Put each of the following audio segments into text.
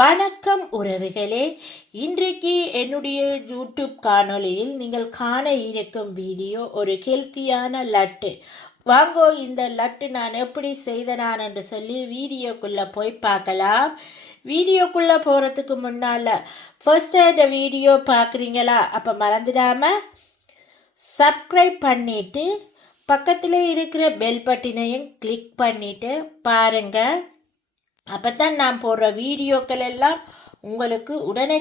வணக்கம் உறவுகளே. இன்றைக்கு என்னுடைய யூடியூப் காணொளியில் நீங்கள் காண இருக்கும் வீடியோ ஒரு ஹெல்த்தியான லட்டு. வாங்கோ, இந்த லட்டு நான் எப்படி செய்தனான் என்று சொல்லி வீடியோக்குள்ளே போய் பார்க்கலாம். வீடியோக்குள்ளே போகிறதுக்கு முன்னால் ஃபர்ஸ்ட் இந்த வீடியோ பார்க்குறீங்களா? அப்போ மறந்துடாம சப்ஸ்கிரைப் பண்ணிவிட்டு பக்கத்தில் இருக்கிற பெல் பட்டினையும் கிளிக் பண்ணிவிட்டு பாருங்கள். அப்போ தான் நான் போடுற வீடியோக்கள் எல்லாம் உங்களுக்கு உடனே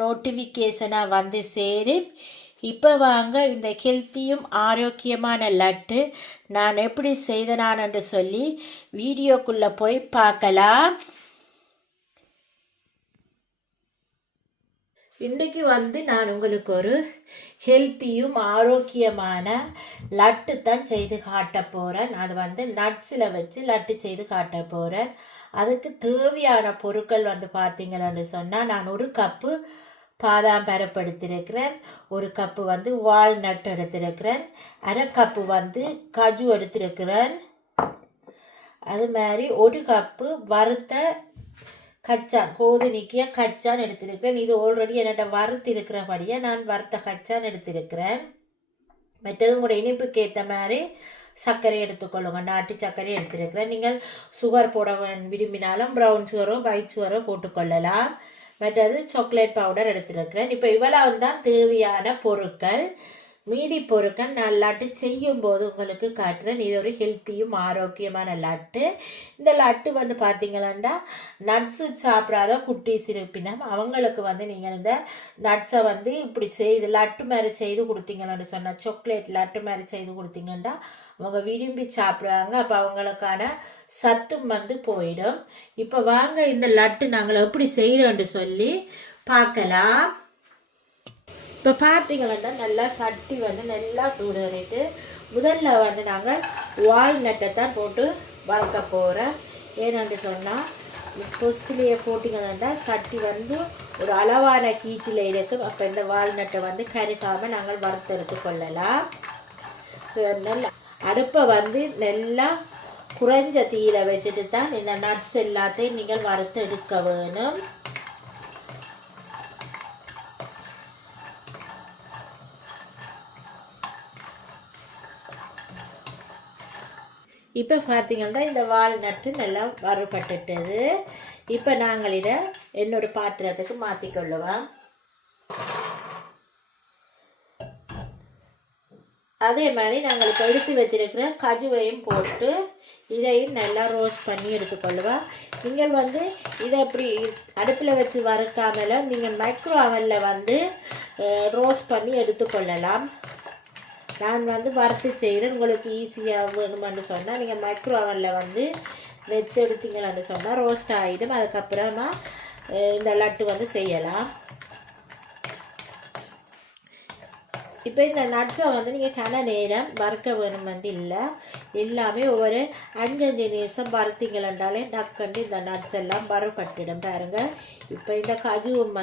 நோட்டிஃபிகேஷனாக வந்து சேரும். இப்போ வாங்க இந்த ஹெல்த்தியும் ஆரோக்கியமான லட்டு நான் எப்படி செய்தனான் என்று சொல்லி வீடியோக்குள்ளே போய் பார்க்கலாம். இன்றைக்கு நான் உங்களுக்கு ஒரு ஹெல்த்தியும் ஆரோக்கியமான லட்டு தான் செய்து காட்ட போகிறேன். அது நட்ஸில் வச்சு லட்டு செய்து காட்ட போகிறேன். அதுக்கு தேவையான பொருட்கள் பார்த்தீங்கன்னு சொன்னால், நான் ஒரு கப்பு பாதாம் பருப்பு எடுத்திருக்கிறேன், ஒரு கப்பு வால்நட் எடுத்திருக்கிறேன், அரை கப்பு கஜு எடுத்திருக்கிறேன், அது மாதிரி ஒரு கப்பு வறுத்த கச்சான், கோதுனிக்கிய கச்சான் எடுத்திருக்கிறேன். இது ஆல்ரெடி என்னோட வறுத்து இருக்கிறபடியாக நான் வறுத்த கச்சான் எடுத்திருக்கிறேன். மற்றது உங்களோட இனிப்புக்கு ஏற்ற மாதிரி சர்க்கரை எடுத்துக்கொள்ளுங்க. நாட்டு சர்க்கரை எடுத்துருக்கிறேன். நீங்கள் சுகர் போட விரும்பினாலும் ப்ரௌன் சுகரோ ஒயிட் சுகரோ போட்டுக்கொள்ளலாம். மற்றது சாக்லேட் பவுடர் எடுத்துருக்கிறேன். இப்போ இவ்வளவு தான் தேவையான பொருட்கள். மீதி பொருட்கள் நான் லட்டு செய்யும் போது உங்களுக்கு காட்டுறேன். இது ஒரு ஹெல்த்தியும் ஆரோக்கியமான லட்டு. இந்த லட்டு பார்த்தீங்கன்னா நட்ஸு சாப்பிடாத குட்டீஸ் இருப்பினும் அவங்களுக்கு நீங்கள் இந்த நட்ஸை இப்படி செய்து லட்டு மாதிரி செய்து கொடுத்தீங்கன்னு சொன்னால், சாக்லேட் லட்டு மாதிரி செய்து கொடுத்தீங்கன்னா அவங்க விரும்பி சாப்பிடுவாங்க. அப்போ அவங்களுக்கான சத்தும் போயிடும். இப்போ வாங்க இந்த லட்டு நாங்கள் எப்படி செய்கிறோன்னு சொல்லி பார்க்கலாம். இப்போ பார்த்தீங்கன்னா நல்லா சட்டி நல்லா சூடுறிட்டு முதல்ல நாங்கள் வால்நட்டை தான் போட்டு வறுக்க போகிறோம். ஏன்னு சொன்னால் பொஸ்திலேயே போட்டிங்கன்னா சட்டி ஒரு அளவான கீட்டில் இருக்கும். அப்போ இந்த வால்நட்டை கருக்காமல் நாங்கள் வறுத்தெடுத்து கொள்ளலாம். நல்லா அடுப்பை நல்லா குறைஞ்ச தீயில வச்சுட்டு தான் இந்த நட்ஸ் எல்லாத்தையும் நீங்கள் வறுத்து எடுக்க வேணும். இப்போ பார்த்தீங்கன்னா இந்த வால்நட்டு நல்லா வறுபட்டுட்டது. இப்போ நாங்கள் இதை இன்னொரு பாத்திரத்துக்கு மாற்றிக்கொள்ளுவோம். அதே மாதிரி நாங்கள் இப்போ எடுத்து வச்சிருக்கிற கஜுவையும் போட்டு இதையும் நல்லா ரோஸ்ட் பண்ணி எடுத்துக்கொள்ளுவோம். நீங்கள் இதை இப்படி அடுப்பில் வச்சு வறுக்காமல் நீங்கள் மைக்ரோ அவனில் ரோஸ்ட் பண்ணி எடுத்துக்கொள்ளலாம். நான் வறுத்து செய்கிறேன். உங்களுக்கு ஈஸியாக வேணுமென்னு சொன்னால் நீங்கள் மைக்ரோ அவனில் வச்சு எடுத்தீங்கன்னு சொன்னால் ரோஸ்ட் ஆகிடும். அதுக்கப்புறமா இந்த லட்டு செய்யலாம். இப்போ இந்த நட்ஸை நீங்கள் கன நேரம் வறுக்க வேணும் இல்லை, எல்லாமே ஒவ்வொரு 5 நிமிஷம் வறுத்தீங்களாண்டாலே டக்குண்டு இந்த நட்ஸ் எல்லாம் வறுபட்டுடும் பாருங்கள். இப்போ இந்த கஜுவும்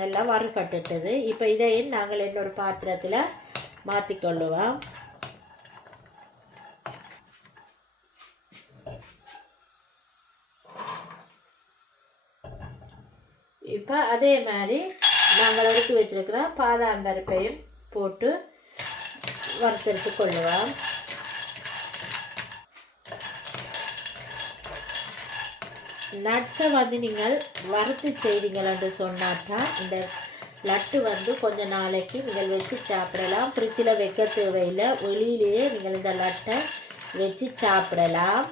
நல்லா வறுபட்டுட்டது. இப்போ இதையும் நாங்கள் இன்னொரு பாத்திரத்தில் மாற்றிக்கொள்ளுவோம். இப்போ அதே மாதிரி நாங்கள் எடுத்து வச்சிருக்கிற பாதாம் பருப்பையும் போட்டு வறுத்தெடுத்து கொள்ளுவோம். நட்ஸை நீங்கள் வறுத்து செய்தீங்கன்னு சொன்னாதான் இந்த லட்டு கொஞ்ச நாளைக்கு நீங்கள் வச்சு சாப்பிடலாம். ஃப்ரிட்ஜில் வைக்க தேவையில்லை, வெளியிலேயே நீங்கள் இந்த லட்டை வச்சு சாப்பிடலாம்.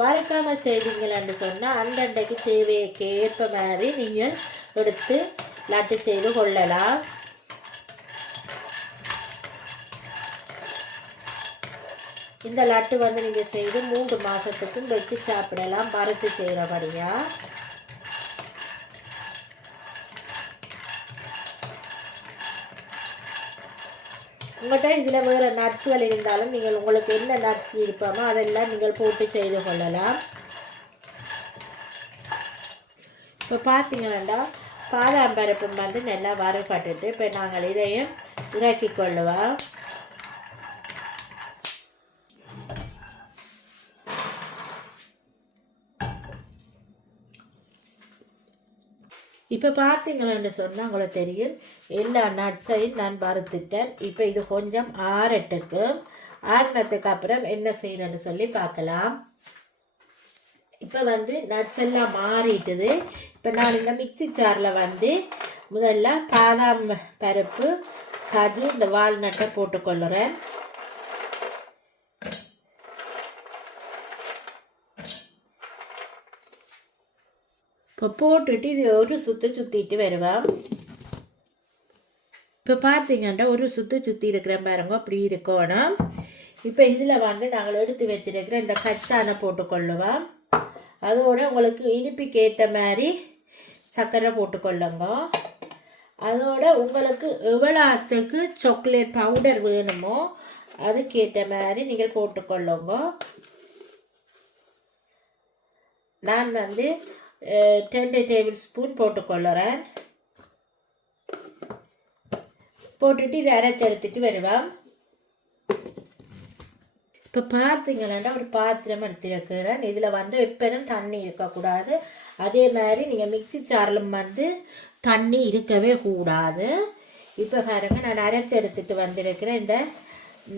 வறுக்காமல் செய்தீங்கன்னு சொன்னால் அந்தண்டைக்கு தேவைக்கு ஏற்ப மாதிரி நீங்கள் எடுத்து லட்டு செய்து கொள்ளலாம். இந்த லட்டு நீங்கள் செய்து 3 மாதத்துக்கும் வச்சு சாப்பிடலாம் வறுத்து செய்கிறபடியா. உங்கள்கிட்ட இதில் வேறு நட்ஸுகள் இருந்தாலும் நீங்கள் உங்களுக்கு என்ன நட்ஸ் இருப்போமோ அதெல்லாம் நீங்கள் போட்டு செய்து கொள்ளலாம். இப்போ பார்த்தீங்கன்னா பாதாம் பருப்பும் நல்லா வறுபட்டுட்டு இப்போ நாங்கள் இதையும் இறக்கி கொள்ளுவோம். இப்போ பார்த்தீங்களான்னு சொன்னால் உங்களுக்கு தெரியும் எல்லா நட்ஸையும் நான் வறுத்துட்டேன். இப்போ இது கொஞ்சம் ஆறட்டுக்கு. ஆறினத்துக்கு அப்புறம் என்ன செய்யணும்னு சொல்லி பார்க்கலாம். இப்போ வந்து நட்ஸ் எல்லாம் மாறிட்டுது. இப்போ நான் இந்த மிக்சி ஜாரில் முதல்ல பாதாம் பருப்பு, காஜு, இந்த வால்நட்டை போட்டுக்கொள்ளுறேன். இப்போ போட்டுட்டு இது ஒரு சுற்றிட்டு வருவேன். இப்போ பார்த்தீங்கன்னா ஒரு சுற்றி இருக்கிற பாருங்க அப்படி இருக்கணும். இப்போ இதில் நாங்கள் எடுத்து வச்சிருக்கிற இந்த கச்சானை போட்டுக்கொள்ளுவோம். அதோட உங்களுக்கு இனிப்புக்கு ஏற்ற மாதிரி சர்க்கரை போட்டுக்கொள்ளுங்க. அதோட உங்களுக்கு எவ்வளோத்துக்கு சாக்லேட் பவுடர் வேணுமோ அதுக்கேற்ற மாதிரி நீங்கள் போட்டுக்கொள்ளுங்க. நான் 10 டேபிள் ஸ்பூன் போட்டுக்கொள்ளுறேன். போட்டுட்டு இதை அரைச்சி எடுத்துட்டு வருவேன். இப்போ பார்த்தீங்கன்னா ஒரு பாத்திரம் எடுத்துருக்கிறேன். இதில் எப்பவும் தண்ணி இருக்கக்கூடாது. அதே மாதிரி நீங்கள் மிக்சி ஜாரிலும் தண்ணி இருக்கவே கூடாது. இப்போ பாருங்க நான் அரைச்சி எடுத்துட்டு வந்திருக்கிறேன். இந்த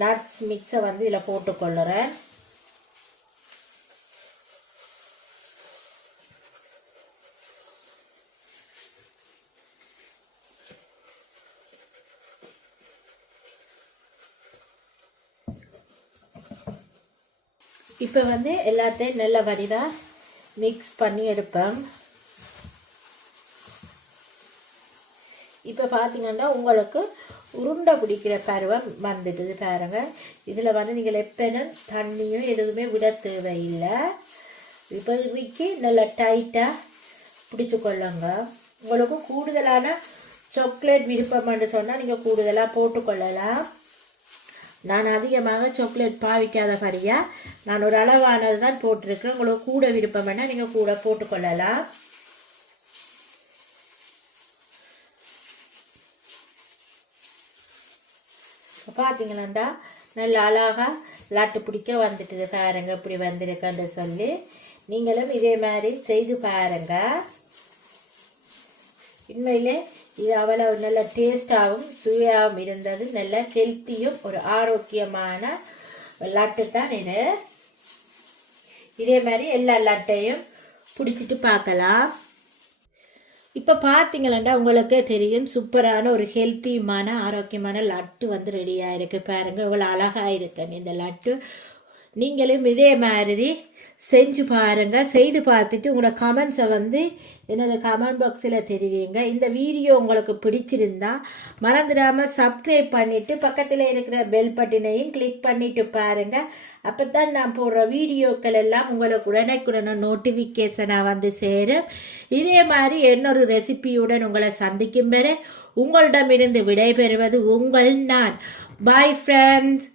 நட்ஸ் மிக்ஸை இதில் போட்டுக்கொள்ளுறேன். இப்போ எல்லாத்தையும் நல்ல வடிவாக மிக்ஸ் பண்ணி எடுப்பேன். இப்போ பார்த்தீங்கன்னா உங்களுக்கு உருண்டை பிடிக்கிற பருவம் வந்துடுது பாருங்க. இதில் நீங்கள் எப்பவும் தண்ணியும் எதுவுமே விட தேவையில்லை. இப்போ இதுக்கு நல்லா டைட்டாக பிடிச்சிக்கொள்ளுங்க. உங்களுக்கு கூடுதலான சாக்லேட் விருப்பம்னு சொன்னால் நீங்கள் கூடுதலாக போட்டுக்கொள்ளலாம். நான் அதிகமாக சாக்லேட் பாவிக்காதபடியாக நான் ஒரு அளவானது தான் போட்டிருக்கிறேன். உங்களுக்கு கூட விருப்பம்னா நீங்கள் கூட போட்டுக்கொள்ளலாம். பார்த்தீங்களாண்டா நல்ல அழகாக லாட்டு பிடிக்க வந்துட்டு பாருங்க. இப்படி வந்திருக்கன்னு சொல்லி நீங்களும் இதே மாதிரி செய்து பாருங்க. உண்மையிலே இது அவ்வளவு நல்ல டேஸ்டாகவும் சுவையாகவும் இருந்தது. நல்ல ஹெல்த்தியும் ஒரு ஆரோக்கியமான லட்டு தான் இது. இதே மாதிரி எல்லா லட்டையும் பிடிச்சிட்டு பார்க்கலாம். இப்போ பார்த்தீங்களா உங்களுக்கே தெரியும் சூப்பரான ஒரு ஹெல்த்தியுமான ஆரோக்கியமான லட்டு ரெடியாக இருக்குது பாருங்கள். இவ்வளோ அழகாக இருக்குன்னு இந்த லட்டு. நீங்களும் இதே மாதிரி செஞ்சு பாருங்கள். செய்து பார்த்துட்டு உங்களோட கமெண்ட்ஸை என்னது கமெண்ட் பாக்ஸில் தெரிவிங்க. இந்த வீடியோ உங்களுக்கு பிடிச்சிருந்தா மறந்துடாமல் சப்ஸ்கிரைப் பண்ணிவிட்டு பக்கத்தில் இருக்கிற பெல் பட்டனையும் கிளிக் பண்ணிவிட்டு பாருங்கள். அப்போ தான் நான் போடுற வீடியோக்கள் எல்லாம் உங்களுக்கு உடனே நோட்டிஃபிகேஷனாக சேரும். இதே மாதிரி இன்னொரு ரெசிபியுடன் உங்களை சந்திக்கும் வரை உங்களிடமிருந்து விடைபெறுவது உங்கள் நான். Bye friends.